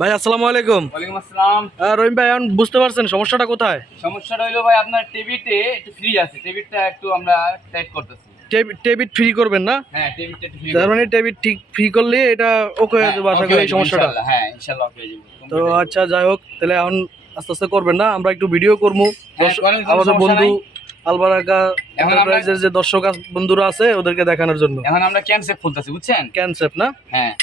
ভাই আসসালামু আলাইকুম। ওয়ালাইকুম আসসালাম। রহিম ভাই, এখন বুঝতে পারছেন সমস্যাটা কোথায়? সমস্যাটা হইলো ভাই আপনার টিভিতে একটু ফ্রি আছে, টিভিটা একটু আমরা টাইট করতেছি। টেবিট ফ্রি করবেন না? হ্যাঁ, টিভিটা একটু ফ্রি তার করব। মানে টেবিট ঠিক ফ্রি করলে এটা ওকে হয়ে যাবে আশা করি এই সমস্যাটা। ইনশাআল্লাহ, হ্যাঁ ইনশাআল্লাহ ওকে হয়ে যাবে। তো আচ্ছা, যাই হোক, তাহলে এখন আস্তে আস্তে করবেন না, আমরা একটু ভিডিও করবো। হ্যাঁ, করেন, কোনো আমাদের সমস্যা বন্ধু নাই। আল-বারাকা এখন আমরা এন্টারপ্রাইজের যে দর্শক বন্ধুরা আছে ওদেরকে দেখানোর জন্য এখন আমরা ক্যানসেপ্ট খুলতেছি, বুঝছেন? কনসেপ্ট না? হ্যাঁ।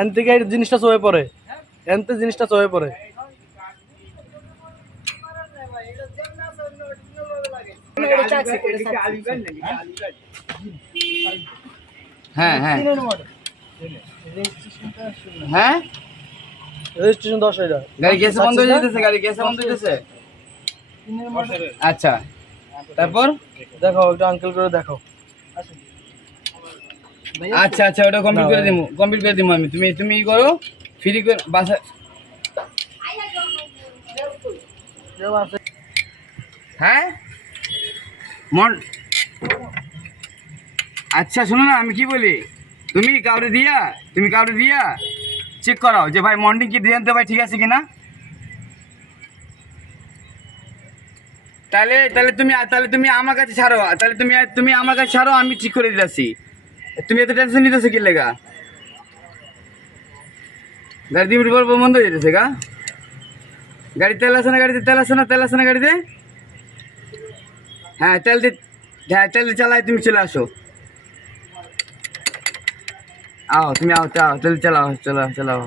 এন থেকে এই জিনিসটা চয়ে পড়ে, এনতে জিনিসটা চয়ে পড়ে। হ্যাঁ হ্যাঁ হ্যাঁ, রেজিস্ট্রেশন 10,000 গাড়ি গ্যাসে বন্ধ হয়ে যেতেছে, গাড়ি গ্যাসে বন্ধ হয়ে যেতেছে। আচ্ছা, তারপর দেখো, একটু আঙ্কেল করে দেখো। আচ্ছা আচ্ছা, ওটা কমপ্লিট করে দিমু, কমপ্লিট করে দিমু আমি। তুমি তুমি ই করো, ফ্রি করে বাসা। হ্যাঁ মন, আচ্ছা শোনো না, আমি কি বলি, তুমি কাউরে দিয়া চেক করাও যে ভাই মর্নিং কি দিয়ে আনতে ভাই ঠিক আছে কিনা। তাহলে তাহলে তুমি আমার কাছে ছাড়ো, তাহলে তুমি আমার কাছে ছাড়ো, আমি ঠিক করে দিতেছি। তুমি এত টেনশন নিতেছো কি লেগা? গাড়ি দিয়ে বন্ধ হয়ে যেতেছে গা। গাড়ি তেল আছে না, গাড়িতে তেল আছে না, তেল আছে না গাড়িতে? হ্যাঁ তেল দিয়ে চালাই, তুমি চলে আসো। তুমি আও তেল চালাও, চালাও।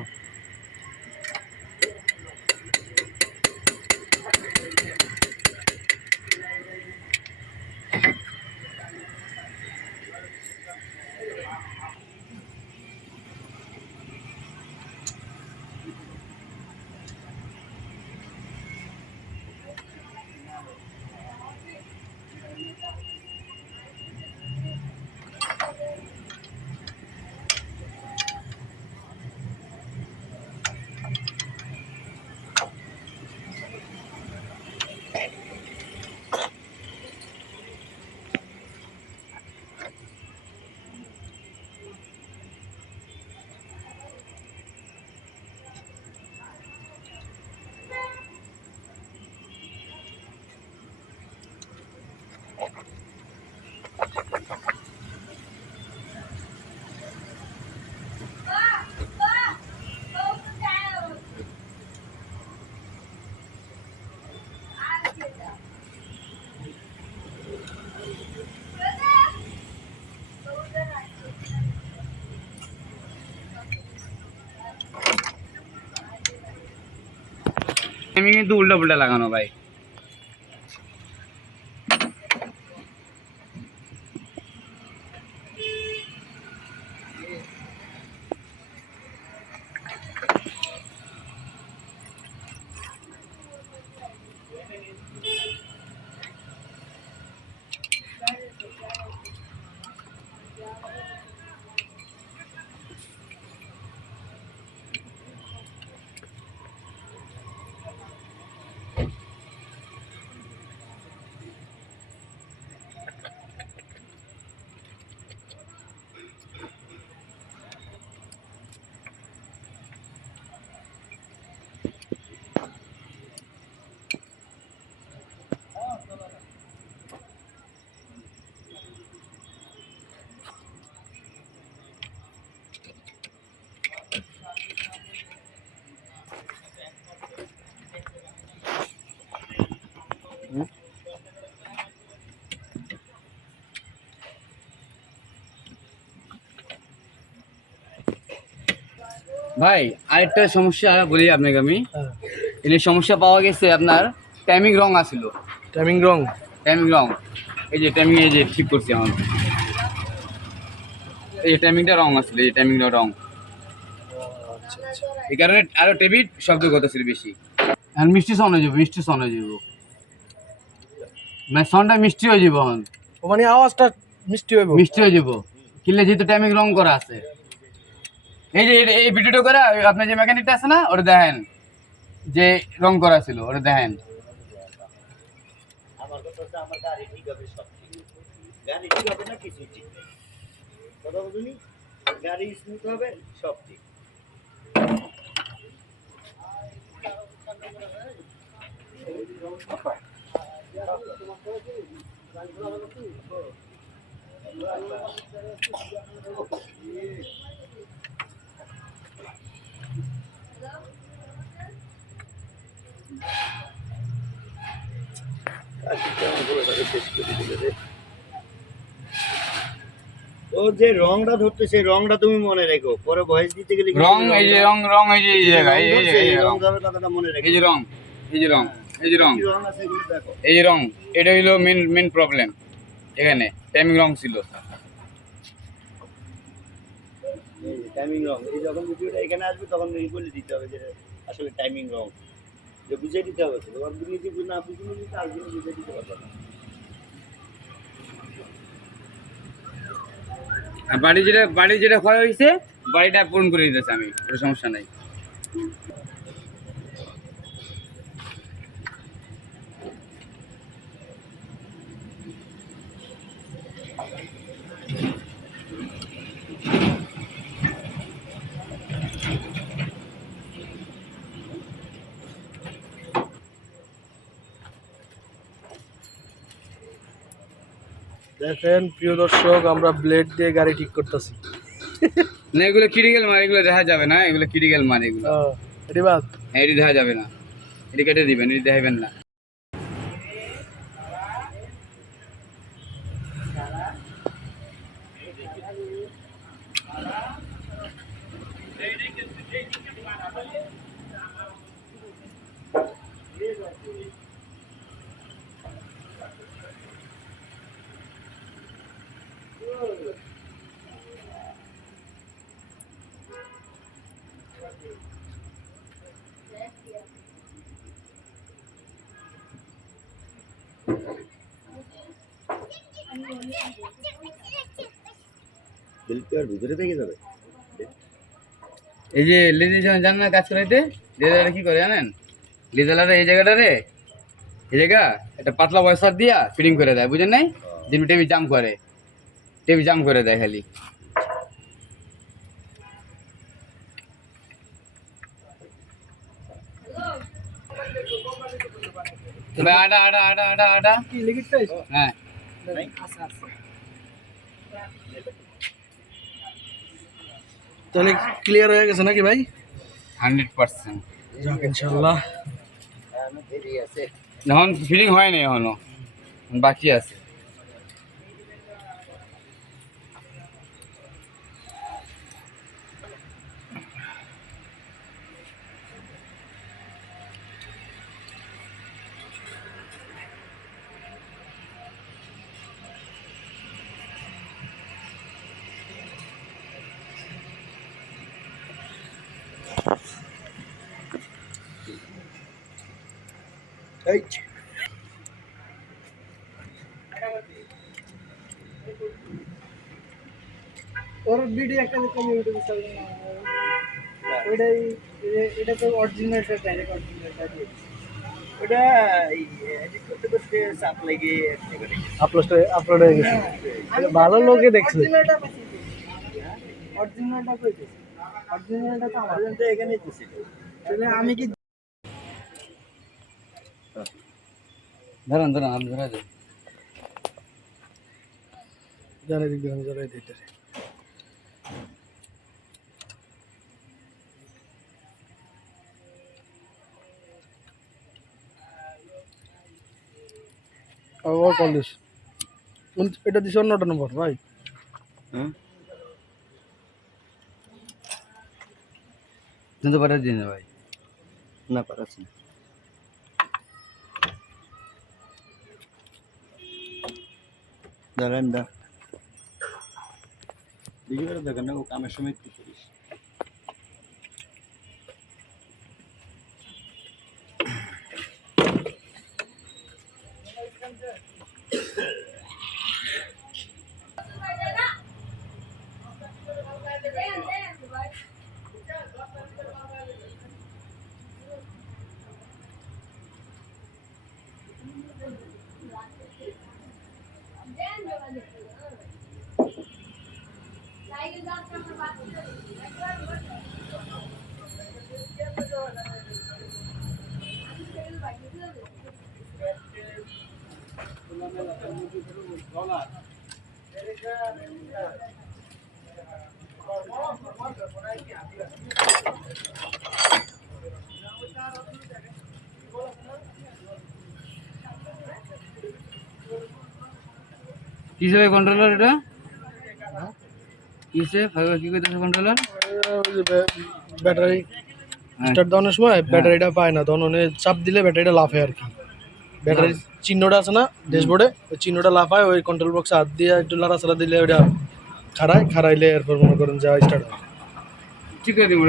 আমি কিন্তু উল্টা পুল্টা লাগানো ভাই। ভাই আরেকটা সমস্যা বলি আপনাকে আমি। হ্যাঁ, এর সমস্যা পাওয়া গেছে আপনার টাইমিং রং আসছিল। টাইমিং রং। টাইমিং রং, এই যে টাইমিং এই যে ঠিক করছি আমার, এই যে টাইমিংটা রং আসছিল, এই যে টাইমিংটা রং। আচ্ছা আচ্ছা। এই কারণে আরো টেবিট শব্দ করতেছিল বেশি। আর মিষ্টি সাউন্ড হয়ে যাবো, মিষ্টি সাউন্ড হয়ে যাবো, মানে সাউন্ডটা মিষ্টি হয়ে যাবো, এখন ও মানে আওয়াজটা মিষ্টি হইব। মিষ্টি হয়ে যাবো কিনলে, যেহেতু টাইমিং রং করা আছে। এই যে এই ভিডিওটা করে আপনার যে মেকানিকটা আছে না, ওটা দেখেন যে রং করা ছিল, ওটা দেখেন। আমার কথা হচ্ছে আমার গাড়ি ঠিক হবে, সব ঠিক গাড়ি ঠিক হবে না কিছু ঠিক নেই, কথা বুঝুনি, গাড়ি স্মুথ হবে সব ঠিক। ও যে রংটা ধরতে, সেই রংটা তুমি মনে রেখো, পরে ভয়েস দিতে গেলে রং এই যে রং, রং এই যে এই জায়গায়, এই যে রং রং, ধরার কথাটা মনে রেখো। এই যে রং, এই যে রং, এই যে রং, কি রং আছে এগুলো দেখো। এই যে রং, এটা হইলো মেন প্রবলেম। এখানে টাইমিং রং ছিল। টাইমিং রং, এই যখন ভিডিওটা এখানে আসবে তখন এই বলে দিতে হবে যে আসলে টাইমিং রং, যে বুঝিয়ে দিতে হবে। তো আপনি নিজে না বুঝে নিলে তো আরেকজন বুঝিয়ে দিতে পারবে না। আর বাড়ি যেটা ক্ষয় হয়েছে, বাড়িটা পূরণ করে দিতেছে আমি, কোনো সমস্যা নাই। দেখেন প্রিয় দর্শক, আমরা ব্লেড দিয়ে গাড়ি ঠিক করতেছি। না এগুলো ক্রিটিক্যাল মাল, এগুলো দেখা যাবে না, এগুলো ক্রিটিক্যাল মাল, এগুলো এটি বাদ। এটি দেখা যাবে না, এটি কেটে দিবেন, এটি দেখাবেন না। বিলটার ভিতরে থেকে যাবে। এই যে লেজি জান না কাজ করাইতে, লেজারে কি করে জানেন, লেজারে এই জায়গাটা রে, এই জায়গা একটা পাতলা পয়সার দিয়া ফিটিং করে দেয়, বুঝেন নাই, যেন টেবিল জাম করে, টেবিল জাম করে দেয় খালি। ভাই আটা আটা আটা আটা আটা কি লিখিত চাইছ? হ্যাঁ, তাহলে ক্লিয়ার হয়ে গেছে নাকি ভাই? 100%। যাক ইনশাআল্লাহ। আমি দেরি আছে। এখন ফিটিং হয়নি, এখনো বাকি আছে। এই ওর ভিডিও একটা দেখলাম ইউটিউবে চালানো, ওইটাই এটা তো অরিজিনালটা, ডাইরেক্ট অরিজিনালটা দিয়ে ওটা এডিট করতে করতে চাপ লেগে আপলোড হয়ে গেছে। ভালো লোকে দেখছে। অরিজিনালটা কইতেছে, অরিজিনালটা তো আমার তো এখানেই তো ছিল। তাহলে আমি কি ধরুন ধরুন, আপনি ধরা যান। জানে দিবি, আমি জানাই দিতে আবার কল দিস। এটা দিস অন্যটা নম্বর ভাই। হুম তো পাঠার দিন ভাই না পাঠাচ্ছি না। দাঁড়ান দা দেখি করে দেখেন না ও কামের সময় কি করিস। কিসে কন্ট্রোলার এটা কিসে কি করতেছে কন্ট্রোলার ব্যাটারি স্টার্ট দেওয়ানোর সময় ব্যাটারিটা পায় না, তখন চাপ দিলে ব্যাটারিটা লাফে আর কি। ব্যাটারির চিহ্নটা আছে না ড্যাশবোর্ডে, ওই চিহ্নটা লাফায়, ওই কন্ট্রোল বক্সে হাত দিয়ে একটু লাড়াচাড়া দিলে ওইটা খারাইলে এরপর মনে করেন যা স্টার্ট হয়। ঠিক আছে দিব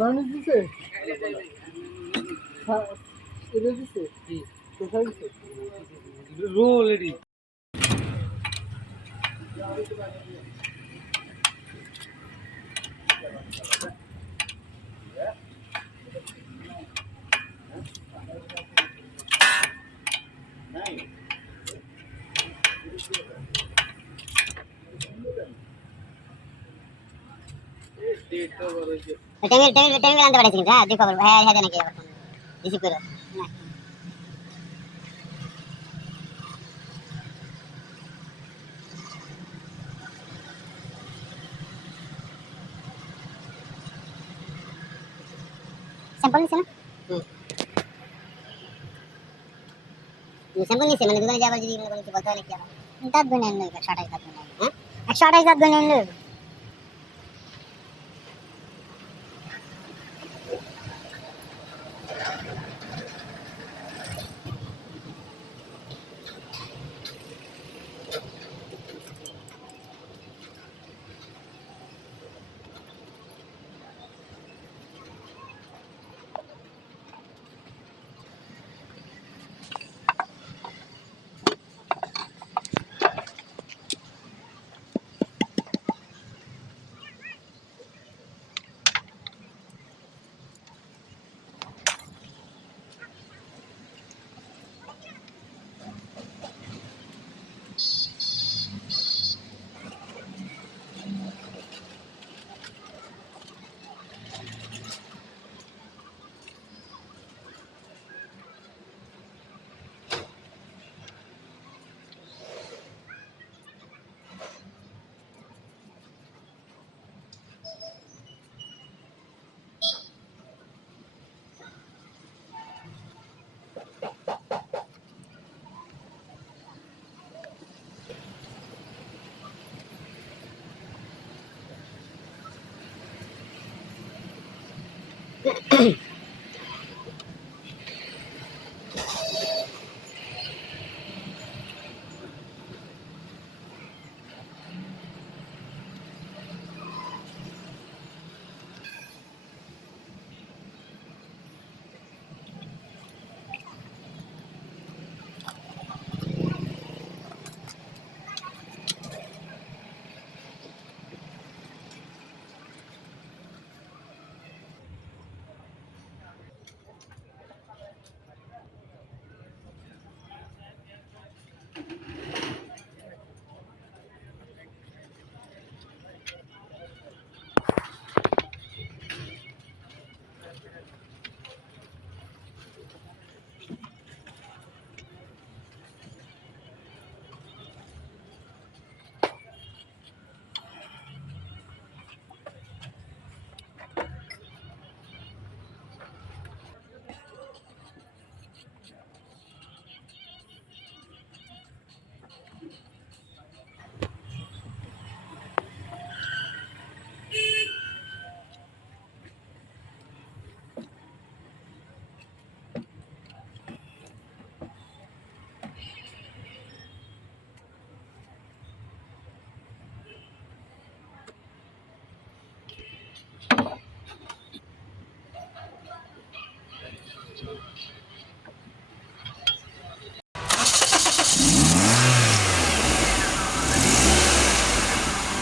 মানুষ দিছে এটা দিছে কোথায় দিছে রোল এডি টাইমিং আনতে পারছি কিন্তু হ্যাঁ দেখো হ্যাঁ হ্যাঁ নাকি আবার রিসিভ করো স্যাম্পল নিছে না স্যাম্পল নিছে মানে দোকানে যাবার যদি মনে করেন কি বলতে হলে কি হবে দাঁত গুনে নেই 128 দাঁত গুনে হ্যাঁ 128 দাঁত গুনে নেই